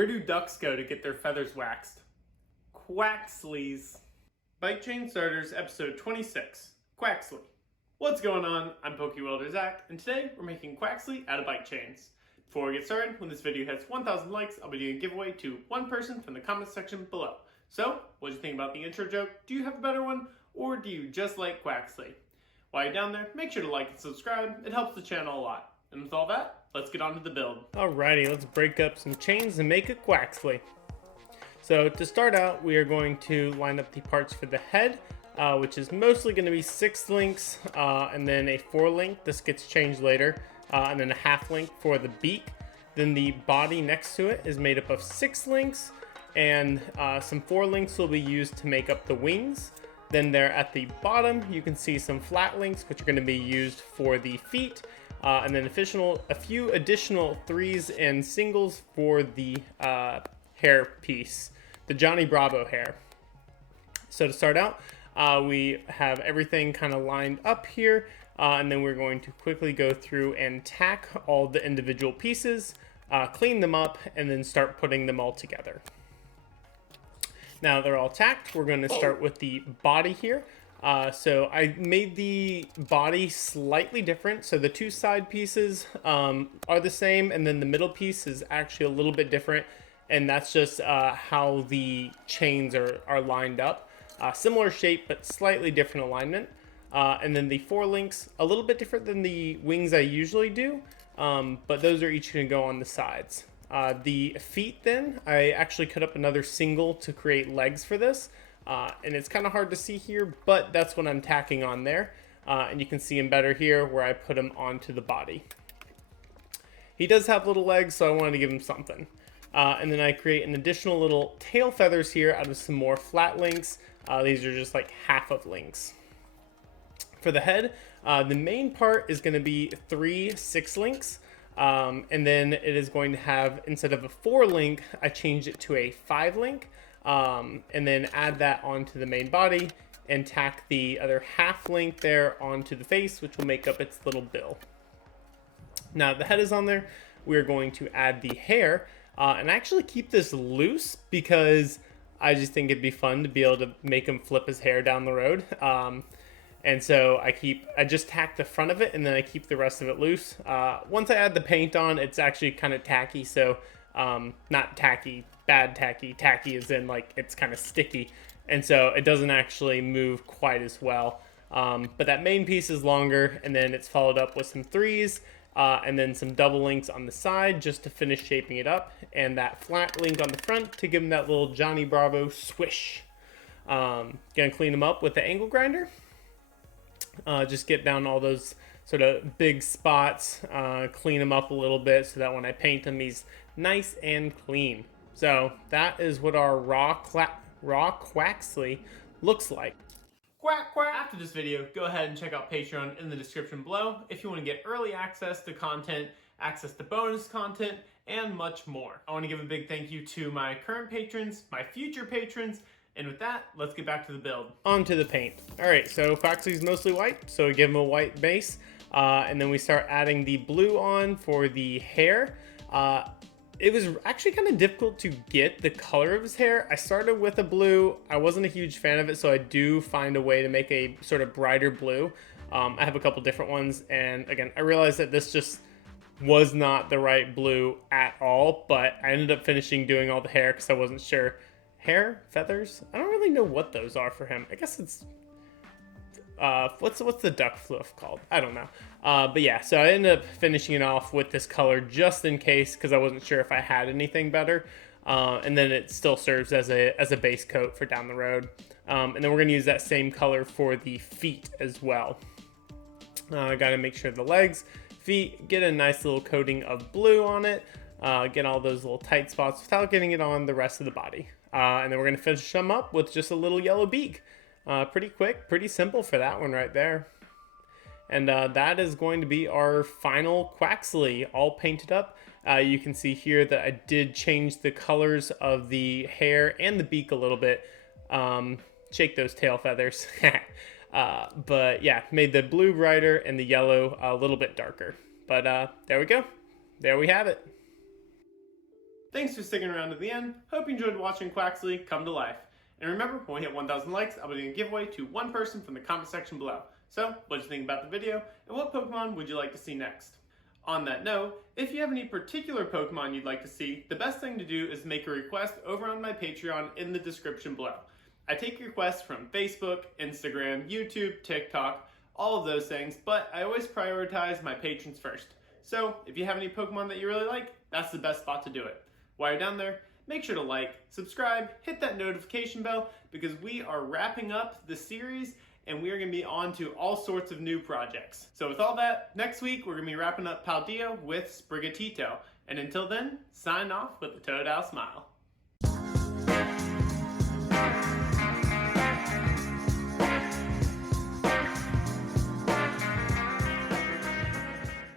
Where do ducks go to get their feathers waxed? Quaxly's. Bike Chain Starters, episode 26. Quaxly. What's going on? I'm Pokewelder Zach, and today we're making Quaxly out of bike chains. Before we get started, when this video hits 1,000 likes, I'll be doing a giveaway to one person from the comment section below. So, what do you think about the intro joke? Do you have a better one? Or do you just like Quaxly? While you're down there, make sure to like and subscribe. It helps the channel a lot. And with all that, let's get on to the build. Alrighty, let's break up some chains and make a Quaxly. So to start out, we are going to line up the parts for the head, which is mostly going to be 6 links, and then a 4 link. This gets changed later, and then a half link for the beak. Then the body next to it is made up of 6 links, and some 4 links will be used to make up the wings. Then there at the bottom, you can see some flat links, which are going to be used for the feet. And then a few additional 3s and singles for the hair piece, the Johnny Bravo hair. So to start out, we have everything kind of lined up here, and then we're going to quickly go through and tack all the individual pieces, clean them up, and then start putting them all together. Now they're all tacked, we're going to start with the body here. So I made the body slightly different. So the 2 side pieces are the same, and then the middle piece is actually a little bit different, and that's just how the chains are lined up. Similar shape, but slightly different alignment. And then the 4 links, a little bit different than the wings I usually do, but those are each going to go on the sides. The feet then, I actually cut up another single to create legs for this. And it's kind of hard to see here, but that's what I'm tacking on there. And you can see him better here where I put him onto the body. He does have little legs, so I wanted to give him something. And then I create an additional little tail feathers here out of some more flat links. These are just like half of links. For the head, the main part is going to be 3 6 links. And then it is going to have, instead of a 4 link, I changed it to a 5 link. And then add that onto the main body and tack the other half link there onto the face, which will make up its little bill. Now the head is on there. We're going to add the hair, and actually keep this loose because I just think it'd be fun to be able to make him flip his hair down the road. And so I just tack the front of it, and then I keep the rest of it loose. Once I add the paint on, it's actually kind of tacky, so not tacky, bad tacky. Tacky is in like it's kind of sticky, and so it doesn't actually move quite as well. But that main piece is longer, and then it's followed up with some 3s, and then some double links on the side just to finish shaping it up, and that flat link on the front to give him that little Johnny Bravo swish. Gonna clean them up with the angle grinder. Just get down all those sort of big spots, clean them up a little bit so that when I paint them, he's nice and clean. So that is what our raw Quaxly looks like. Quack, quack. After this video, go ahead and check out Patreon in the description below if you want to get early access to content, access to bonus content, and much more. I want to give a big thank you to my current patrons, my future patrons, and with that, let's get back to the build. On to the paint. Alright, so Quaxly's mostly white, so we give him a white base, and then we start adding the blue on for the hair. It was actually kind of difficult to get the color of his hair. I started with a blue. I wasn't a huge fan of it, so I do find a way to make a sort of brighter blue. I have a couple different ones, and again, I realized that this just was not the right blue at all, but I ended up finishing doing all the hair because I wasn't sure. Hair? Feathers? I don't really know what those are for him. I guess it's... what's the duck fluff called? I don't know. But yeah, so I ended up finishing it off with this color just in case, because I wasn't sure if I had anything better. And then it still serves as a base coat for down the road. And then we're going to use that same color for the feet as well. I got to make sure the legs, feet, get a nice little coating of blue on it. Get all those little tight spots without getting it on the rest of the body. And then we're going to finish them up with just a little yellow beak. Pretty quick, pretty simple for that one right there. And that is going to be our final Quaxly, all painted up. You can see here that I did change the colors of the hair and the beak a little bit. Shake those tail feathers. But yeah, made the blue brighter and the yellow a little bit darker. But there we go. There we have it. Thanks for sticking around to the end. Hope you enjoyed watching Quaxly come to life. And remember, when we hit 1,000 likes, I'll be doing a giveaway to one person from the comment section below. So, what did you think about the video, and what Pokemon would you like to see next? On that note, if you have any particular Pokemon you'd like to see, the best thing to do is make a request over on my Patreon in the description below. I take requests from Facebook, Instagram, YouTube, TikTok, all of those things, but I always prioritize my patrons first. So, if you have any Pokemon that you really like, that's the best spot to do it. While you're down there, make sure to like, subscribe, hit that notification bell, because we are wrapping up the series and we are going to be on to all sorts of new projects. So with all that, next week we're going to be wrapping up Paldea with Sprigatito. And until then, sign off with a Totodile smile.